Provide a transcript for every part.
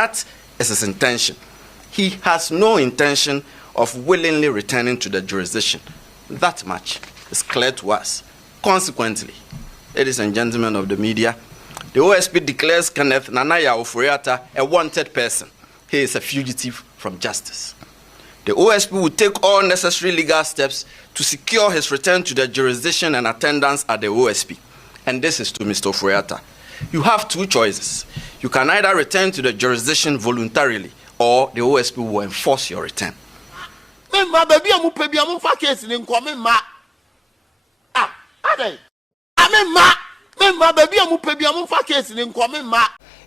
That is his intention. He has no intention of willingly returning to the jurisdiction. That much is clear to us. Consequently, ladies and gentlemen of the media, the OSP declares Kenneth Nanaya Ofori Atta a wanted person. He is a fugitive from justice. The OSP will take all necessary legal steps to secure his return to the jurisdiction and attendance at the OSP. And this is to Mr. Ofori Atta. You have two choices. You can either return to the jurisdiction voluntarily, or the OSP will enforce your return.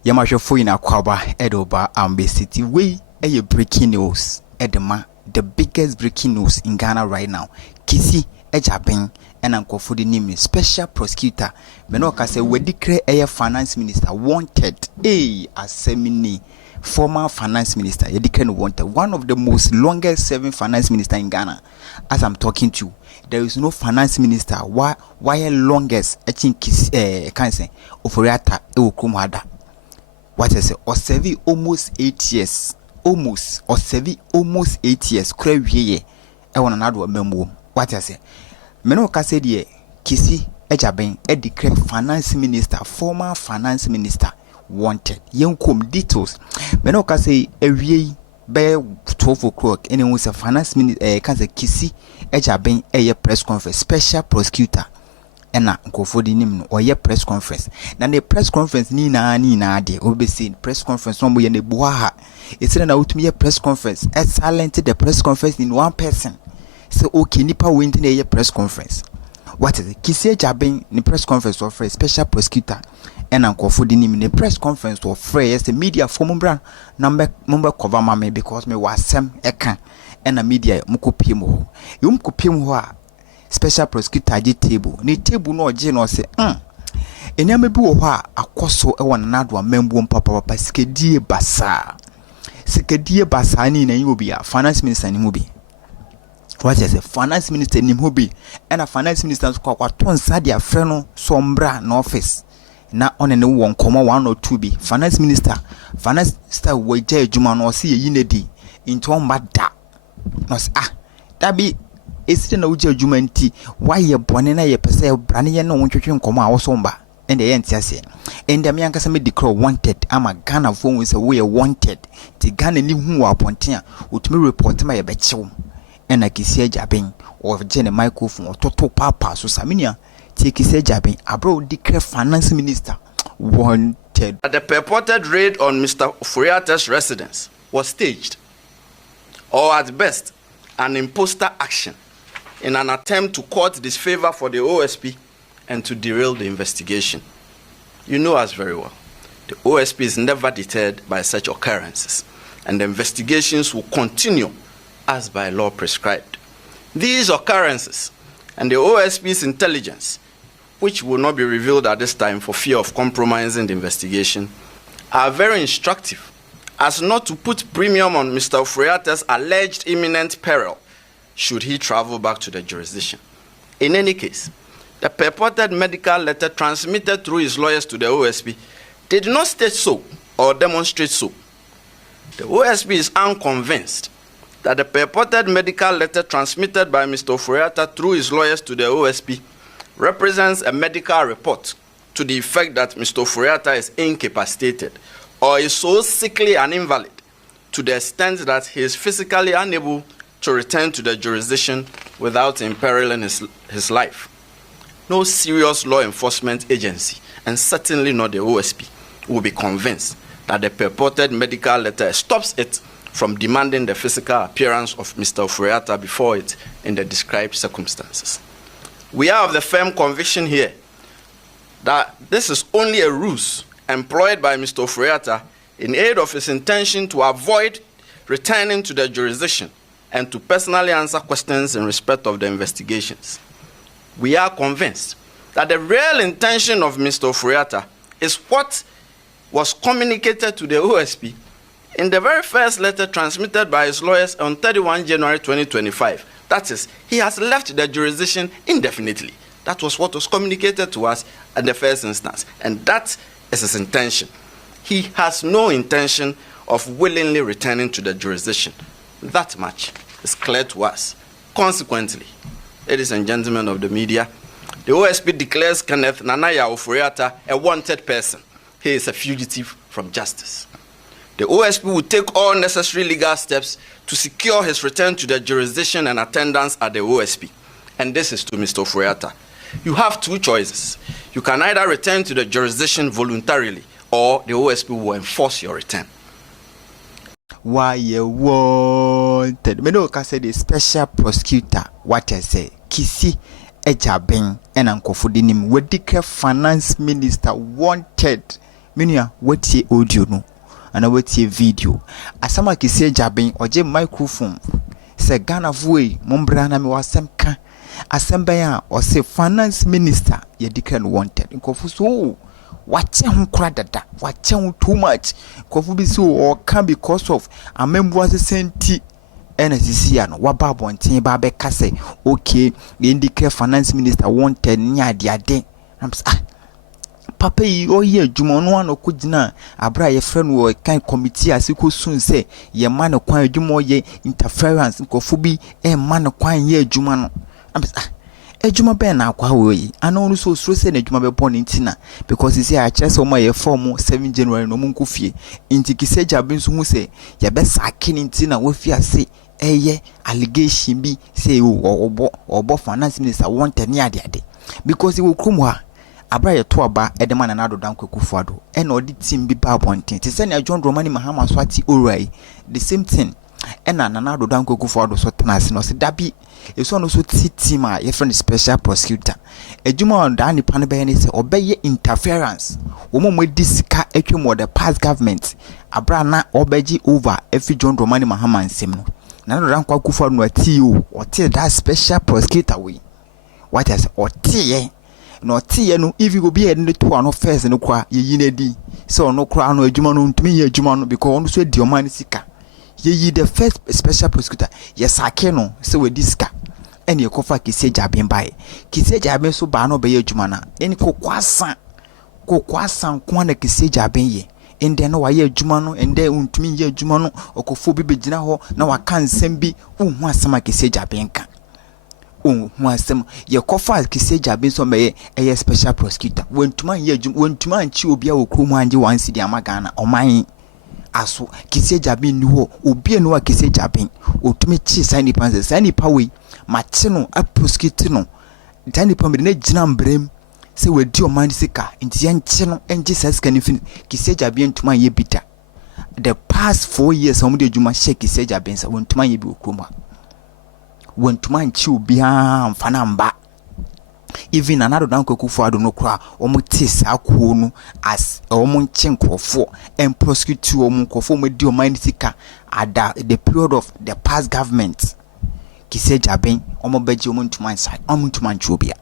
Yamashofo in Akwaba, Edoba, Ambe City. We a breaking news. Edema, the biggest breaking news in Ghana right now. Kisi Ejabeng and Uncle for the name special prosecutor. Menoka say we declare a finance minister wanted. Asemini, former finance minister. You declare wanted. One of the most longest serving finance minister in Ghana. As I'm talking to you, there is no finance minister. Why longest? I think can't say Ofori Atta Ewukrumada. What I say? Or serve almost 8 years. Almost 8 years. Crazy. I want another member. What I say? Menoka said ye Kisi Ejabeng declared finance minister, former finance minister wanted. Young details. Menoka say every by 12 o'clock and it was a finance minister Kisi Ejabeng a press conference, special prosecutor. And na go for the name or your press conference. Now the press conference ni na de obviously press conference no ye ne buaha. It's na out me a press conference. I silenced the press conference in one person. So okay, nipa went in a press conference. What is it? Kisi Ejabeng the press conference of a special prosecutor. And uncle for the name in the press conference of free as the media form brand number cover mame because me was some ekan and a media mukopimo. You mukopimo special prosecutor table. Ni table no geno say enyame bi wo ho a akoso e won nado amembu papa sikedie basa ni na yobi a finance minister ni mobi. What is a finance minister ni mobi and a finance minister ko kwaton sadia frɛ no sombra na office na on ne won komo 1 or 2 bi finance minister wo ja adwuma no se yi nedi into mada no da bi esi na uja adwuma nti why ye bone na ye pese brane ye no wontwetwe nkomo a wo somba and the enti ase and me ankasa me declare wanted ama Ghana phone we say we wanted ti Ghana ni hu wa ponten a otumi report ma ye be chew and na Kisi Ejabeng of Jene microphone or toto papa so saminia ti Kisi Ejabeng abro declare finance minister wanted. The purported raid on Mr. Ofori Atta's residence was staged, or at best an imposter action in an attempt to court disfavor for the OSP and to derail the investigation. You know us very well. The OSP is never deterred by such occurrences, and the investigations will continue as by law prescribed. These occurrences and the OSP's intelligence, which will not be revealed at this time for fear of compromising the investigation, are very instructive as not to put premium on Mr. Ofori Atta's alleged imminent peril should he travel back to the jurisdiction. In any case, the purported medical letter transmitted through his lawyers to the OSP did not state so or demonstrate so. The OSP is unconvinced that the purported medical letter transmitted by Mr. Ofori Atta through his lawyers to the OSP represents a medical report to the effect that Mr. Ofori Atta is incapacitated or is so sickly and invalid to the extent that he is physically unable to return to the jurisdiction without imperiling his life. No serious law enforcement agency, and certainly not the OSP, will be convinced that the purported medical letter stops it from demanding the physical appearance of Mr. Ofori Atta before it in the described circumstances. We are of the firm conviction here that this is only a ruse employed by Mr. Ofori Atta in aid of his intention to avoid returning to the jurisdiction and to personally answer questions in respect of the investigations. We are convinced that the real intention of Mr. Ofori Atta is what was communicated to the OSP in the very first letter transmitted by his lawyers on 31 January 2025. That is, he has left the jurisdiction indefinitely. That was what was communicated to us at the first instance, and that is his intention. He has no intention of willingly returning to the jurisdiction. That much is clear to us. Consequently, ladies and gentlemen of the media, the OSP declares Kenneth Nanaya Ofori Atta a wanted person. He is a fugitive from justice. The OSP will take all necessary legal steps to secure his return to the jurisdiction and attendance at the OSP. And this is to Mr. Ofori Atta. You have two choices. You can either return to the jurisdiction voluntarily or the OSP will enforce your return. Why you wanted? Me no ka say the special prosecutor what I say. Kisi Ejabeng and Ankofudinim we declare finance minister wanted. Menia what ye audio no and what ye video. Asama Kisi Ejabeng oje microphone. Se Ghana voe mombra na me wasem ka. Asembaya or say finance minister ye declare wanted. Nkofu so wache ho kra dada wache ho too much kofu bi so or can because of amembu asenti NSC ya no waba bonten ba be ka say okay the indicate finance minister wanted nya ade papa yi o ye adwuma no an okugina abra ye friend wo kan committee asiko sun say ye man kwan adwuma ye interference kofu bi e man kwan ye adwuma no ejuma ben na akwa we ana onu so suro se na ejuma be born ntina because he say a chese o ma ye form 7 January no munku fie nti kiseja bin so hu se ye be sake ntina wo fie ase eye allegation bi say obo finance minister wanted ni ade because he will krum ha abra ye to aba edema na nado dan kwakufu ado e na odi team bi ba bonten ti se na John Romani Mahama so ati orai the same thing e na nado dan kwakufu ado so tenase no se dabi eso no so team a ye friend special prosecutor ejuma on da nipa ne be ne se obeye interference wo mo disika atwem the past government abra na obeji over every John Romani Mahama nsem no na no ran kwakufu no ati o ote that special prosecutor we what is ote no tie no if you go be in the two no first no kwa ye yinedi so no kwa no ejuma no ntumi ye ejuma no because on so di o man sika ye the first special prosecutor yes akeno se we diska ene kofa kise jaben bae kise jaben so ba no be ye ejuma na eni kokwasan kwa na kise jaben ye ende no wa ye ejuma no ende ntumi ye ejuma no okofo bi begina ho na wa kan nsem bi unhu asama kise jaben ka unhu asem ye kofa kise jaben so me ye special prosecutor wentuma ye ejuma wentuma anchi obi a okromu anje wansi di amagana oman aso kise jaben ni ho obi eno wa kise jaben otumi chi sani panse sani pawe mache no a prosecute no tani pa me na gina mbrem se wadi o man sika nti enche no enje sasika ni fin kise jaben tuma ye bita the past 4 years omo de adwuma she kise jaben sa wontuma ye bi okroma wontuma nchi obi ha mfana mba even another dan kwakufu ado no kra omo tisa akuo no as omo nche nkrofo and prosecute omo nkrofo mo di o man sika at the period of the past government kise jaben omo beji omo ntuma inside omo ntuma nchobia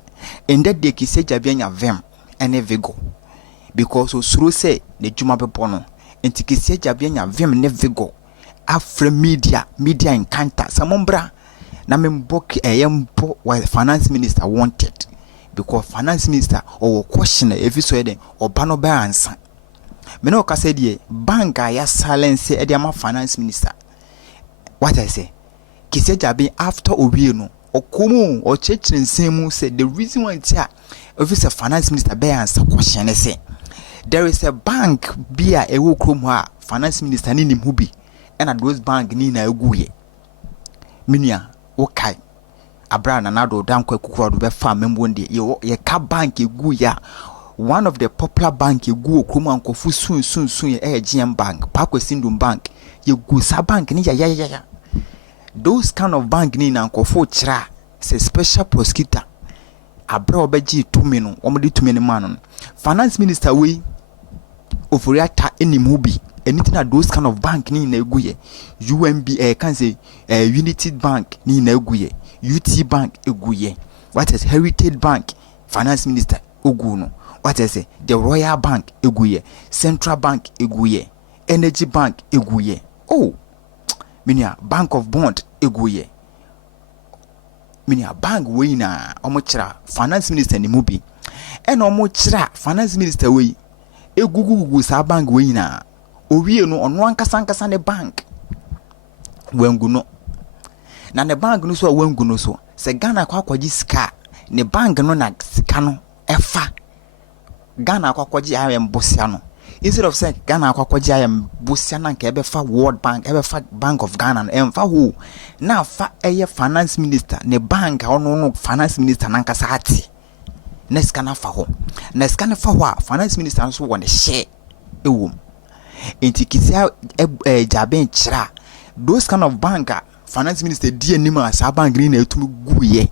and that day kise jaben nya vem ene vigo because osuro say the juma bebo no enti kise jaben nya vem ne vigo afra media encounter samombra na membok eyembo finance minister wanted because finance minister or question every so eden oba no ba ansa me no ka say die bank ya silence e dey finance minister what I say kise jabe after owie no okomu o chechire nsemu say the reason why tia officer finance minister be answer question say there is a bank bia ewo krom ha finance minister ni nim hu bi and those bank ni na eguye minia okay abra na nado dan kwakuku do be fa membo ndi ye ka bank egu ya one of the popular bank egu okrom ankofu sun ye GM bank Pakwesindum bank ye gu sa bank ni ya those kind of bank ni na ankofu chira say special prosecutor abra obeji tumi no omodi tumi ne man finance minister we Ofori Atta enimhubi anything that those kind of bank ni na egu ye UMB can say Unity Bank ni na egu ye UT Bank eguye what is Heritage Bank finance minister oguno what is the Royal Bank eguye Central Bank eguye Energy Bank eguye oh minia Bank of Bond eguye minia bank we na omochira finance minister ni mubi ena omochira finance minister we egugugu sa bank we na owie no ono ankasa ne bank wangu no na ne bank no so a wangu no so se Ghana kwakwaji sika ne bank no na sika no efa Ghana kwakwaji ayem bosia no instead of saying Ghana kwakwaji ayem bosia na nke ebefa World Bank ebefa Bank of Ghana emfa ho na fa eye finance minister ne bank ono no finance minister na nkasa ati na sika na fa ho na sika na fa ho a finance minister no so won share ewom enti kisia jaben chira those kind of banker finance minister die nima asa bank ni na etum guye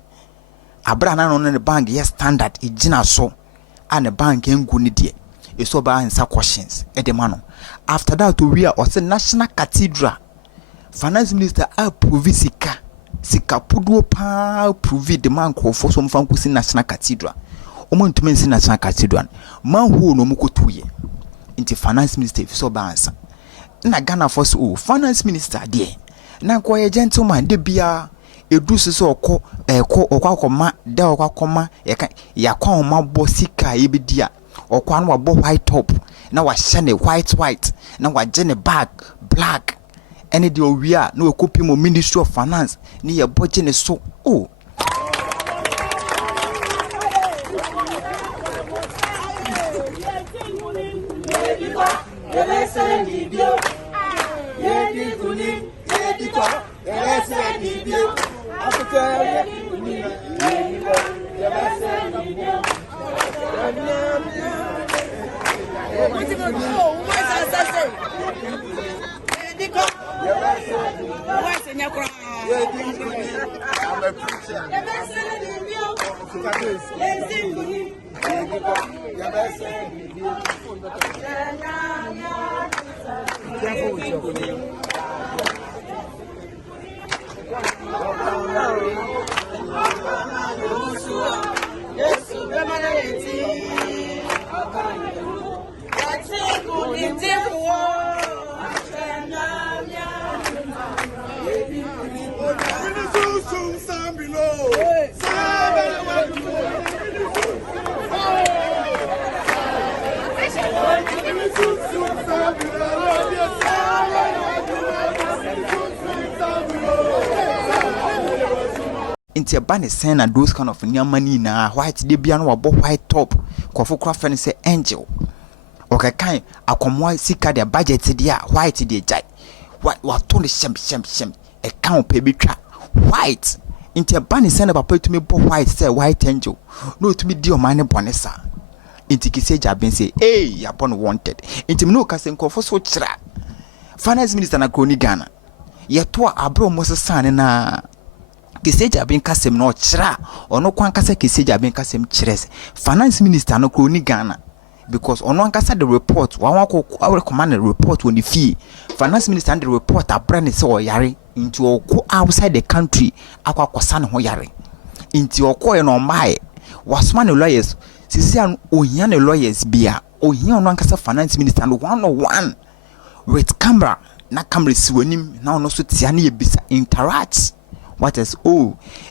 abra na no ne bank yes standard ejina so and bank engu ni die eso ba answer questions edemano after that we are also national cathedral finance minister approve sika puduo pa approve the man ko for some fan kusi national cathedral omo ntumi nsi national cathedral man hu no mukotuye into finance minister so ba answer na Ghana for so finance minister die na ko ye gentleman de bia edusu so okwa da okwa ya kwa ma bo sika ye bidia okwa no wabo white top na wa shane white na wa jene black any de owia na okopi mo ministry of finance ni ye boje ne so Inti abane send and those kind of money na white de bia no wabo white top kwafo krafa ne say angel okay kan akomwa sika de budget de a white de jai what to the shem e kan pe bitwa white inti abane send papa to me bo white say white angel no to me di o man bonesa inti kise jaben say ya born wanted inti me no ka say kwafo so kira finance minister na kroni Ghana ye to abro mo sane na kiseja bin kasem no chira ono kwankasa kiseja bin kasem chires finance minister no kroni Ghana because ono ankasa the report wa recommend the report on the fee finance minister and the report abrane se o yare into oko outside the country akwakosa ne ho yare into oko e no mai wasma ne lawyers sisi an ohia ne lawyers bia ohia ono ankasa finance minister no 101 with camera na camera siwanim na ono so tia na yebisa interact what is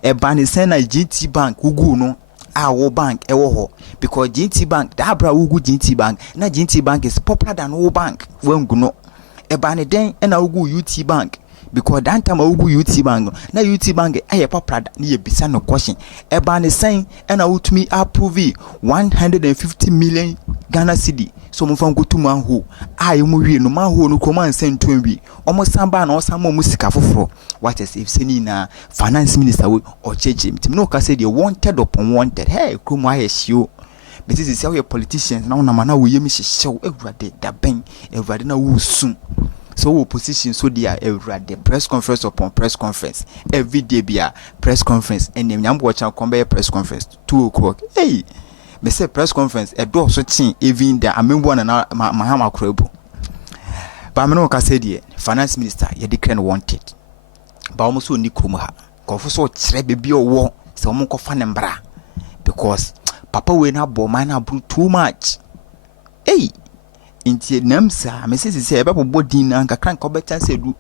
a ban is send a GT bank ugu no our bank ewo because GT bank da bra ugu GT bank na GT bank is popular than all bank when no a ban den and ugu UT bank because that time ugu UT bank na UT bank popular ni ebisa no question a ban is saying and out me approve 150 million Ghana cedi so mo fan go to man ho mo wie no man ho no command send to wi omo samba na osama mo sika foforo what is if seni na finance minister we or cheche me no ka say they wanted upon wanted hey kromo ayeshio but this is how your politicians na na mana we yemi hyehyw ewrade da ben ewrade na wo sun so opposition so they are ewrade press conference upon press conference every day bia press conference and nyambo wacha kombe press conference 2 o'clock hey me say press conference e do so chin even the amembo na mahama krobu ba me no ka say the finance minister ye declare wanted ba omo so ni krum ha kofo so kire bebi owo se omo kofa ne mbra because papa we na bo man na bru too much hey inti namsa me say e be bodin na nkakran ka obeta se du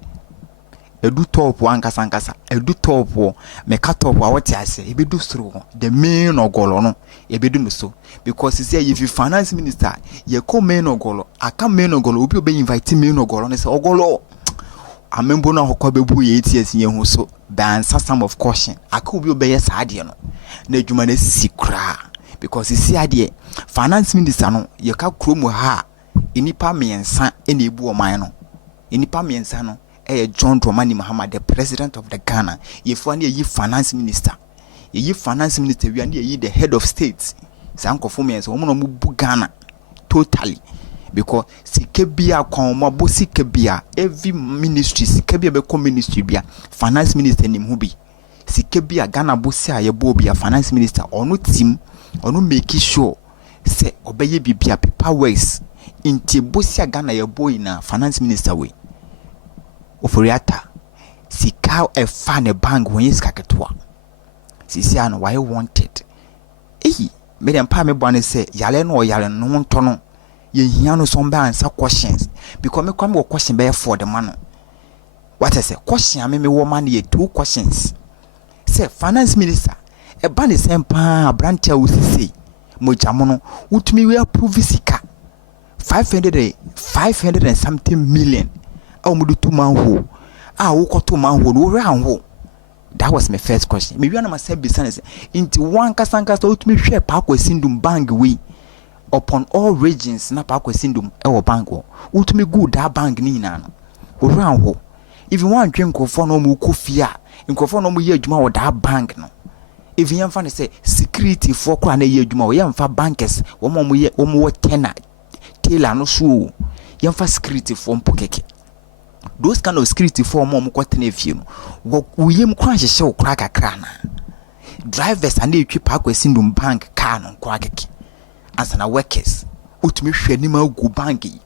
edu top ankasa edu top meka top a what ase ebedu through the main ogolo no ebedu no so because say if you finance minister ye come main ogolo aka main ogolo obi obe invite main ogolo ne say ogolo amembo na hokwa bebu ye ties ye hu so ban some of caution aka obi obe ye saade no na adwuma na sikra because see ade finance minister no ye ka kromo ha inipa miensa ene ebu oman no inipa miensa no John Dramani Mahama, the president of the Ghana. If one year finance minister, ye finance minister, we are near the head of state. Sanko for me as woman of Ghana totally because Sikebia Komabo Sikebia every ministry Sikebia become ministry bia finance minister ni mubi Sikebia Ghana Bosia ye bobia finance minister or no team or no make sure say obey bibia paper ways inti Bosia Ghana ye boy na finance minister way. Ofori Atta sika e fa ne bank when is kaketwa sisi ano why wanted me dem pa me bone say yale no no nto no ye hia no so ba answer questions because me kwame question be for the man what I say question me woman ye two questions say finance minister e ba ne sempa branch a usisi mojamo no utumi we approve sika 500 and something million. Mudu to manho. To manho no round. That was my first question. Maybe I must say business into one kasanka so to me share parkway syndrome bang we upon all regions na parkway syndrome e bango. Ultimate good that bang ni na no. Round. If you want drink for no mu kofia, in for no mu ye adwuma wo that bank no. If you fan say security for kwa na ye adwuma wo ye mfa bankers wo mo ye wo mo tenor tailor no so ye mfa security for mpokeke. Those kind of security for mom kwatene fie no wo yem kwa hyehyɛ wo kra kakra na drivers and etwi park syndrome bank car no kwa keke ansana workers utumi hwɛ ni ma go bank yi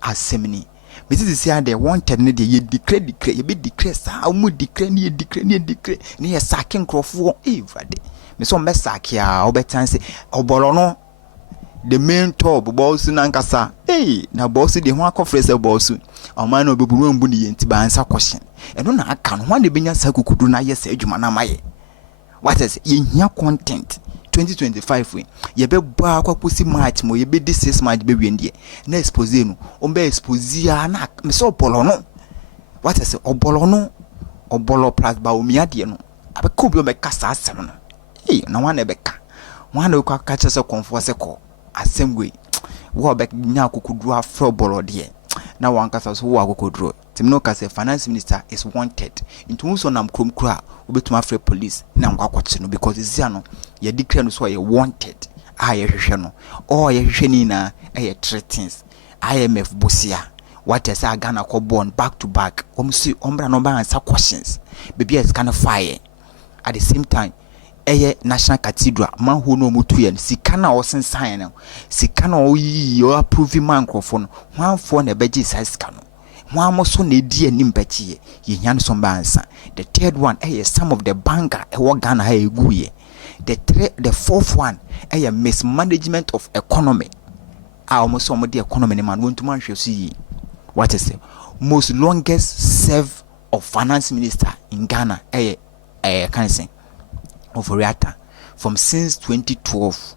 asemni bezi si ade wanted ne de ye declare ye be declare sa mu declare ne ye declare ne ye sacking crofo vrade me so me sack ya obetan se obolo no the main top boss nankasa na boss de ho akofrese boss oman no beburu mbu ni yenti ba answer question eno na aka no ho de benya sakukudu na yes adwuma na maye what is ye hia content 2025 we ye be ba akwaposi match mo ye be this 6 match be wiendie na expose no o be expose ya na me so obolo no what is obolo no obolo plus ba omiade no abeka obi o be kasa asem no na wan e be ka wan e kwa kacha se konfo ko assembly wo be nya kokodru afro bolo de na wan kasa so wo akokodru timno kasa finance minister is wanted into so nam krom kra obetuma afre police na nkwakwche no because zia no ye declare no so ye wanted ye hwehwe no ye hwehwe ni na ye threatens IMF bosia what is Ghana ko born back to back omsi ombra no ba answer questions baby is kind of fire at the same time national cathedral man who no mutu yen sika na osensan no sika na oyi yo approve man microphone one for na beji size ka no one mo so na di anim bechi ye hia so ba ansa the third one some of the banker wo Ghana ha egu ye the fourth one mismanagement of economy almost some of the economy ne man won't man hwe yi what is it most longest serve of finance minister in Ghana can say Ofori Atta from since 2012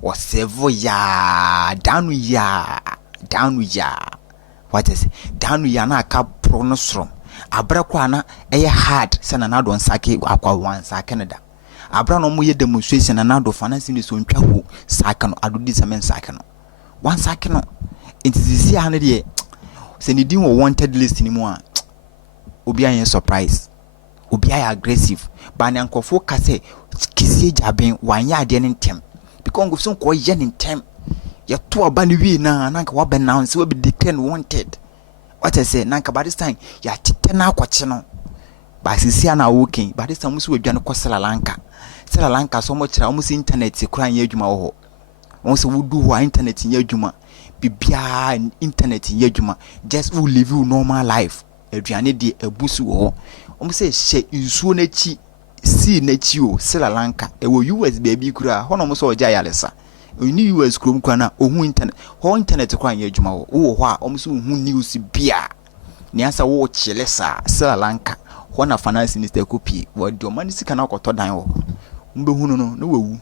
or 7 years down what is down na ka pronosrom abrakwa na hard sana na don sake akwa wan sa Canada abra no mo ye demonstration na do finance minister ontwa ho sake no adodi semen sake no wan sake no intizisi ha ne de se ni din wo wanted list ni mu a obi an surprise obi ay aggressive ba na nkofo ka se kisie jaben wanya ade ne ntem because ngofo ko ye ne ntem ye to aba ne wi na nka wa be now se we be declared wanted what I say nka by this time ya tete na akwache no ba sisi na working by this time musu we dwane ko Sri Lanka so mo kira musu internet kura nya adwuma wo ho so wudu ho internet nya adwuma bibia internet nya adwuma just we live normal life aduane de abusu wo say she nsuo na chi si na chi o Sri Lanka wo US baby kura ho no mo so oja yalesa oni US krom kwa na ohu internet ho internet kwa nya adwuma wo ho a so ohu news bia niasa wo chile sa Sri Lanka ho na finance minister ko pie wo de o mani sika na akoto dan wo mbe hunu no wewu